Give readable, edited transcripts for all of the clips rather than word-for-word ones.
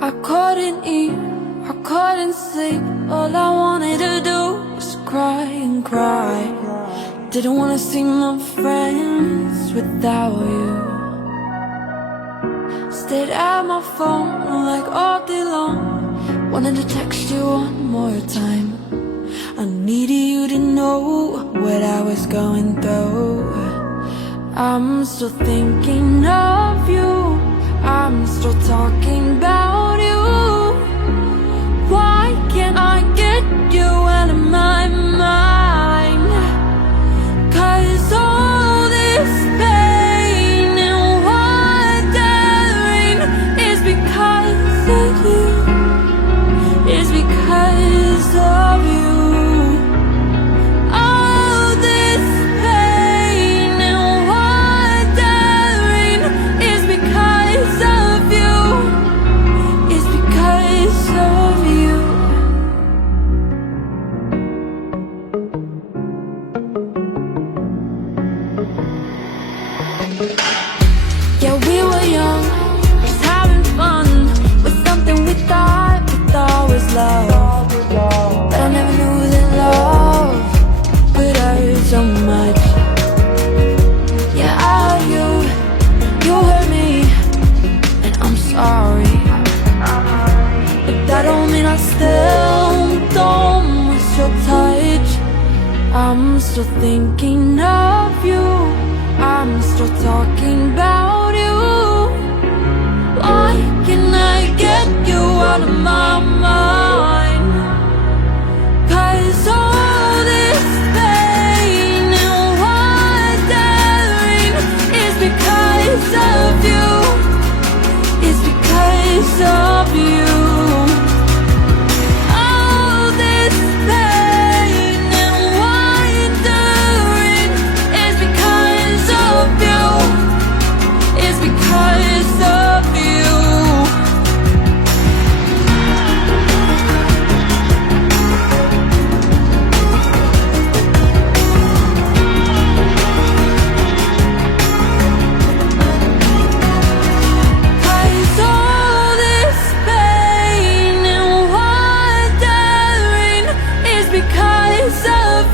I couldn't eat, I couldn't sleep. All I wanted to do was cry and cry. Didn't wanna see my friends without you. Stayed at my phone like all day long. Wanted to text you one more time. I needed you to know what I was going through. I'm still thinking of you. I'm still talking about you. Why can't I get you out of my mind? 'Cause all this pain and wondering is because of you. Is because of you. Yeah, we were young, just having fun with something we thought was love. But I never knew that love could hurt so much. Yeah, I hurt you, you hurt me, and I'm sorry. But that don't mean I still don't miss your touch. I'm still thinking of you. I'm still talking about you. Why can I get you out of my mind? 'Cause all this pain and wondering is because of you. It's because of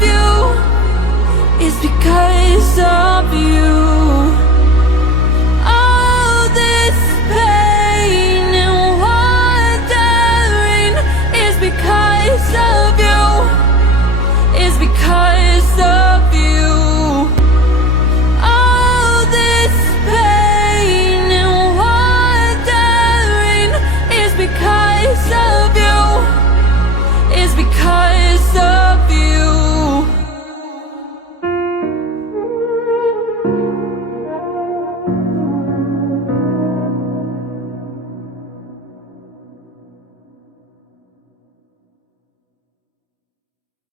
you. It's because of you.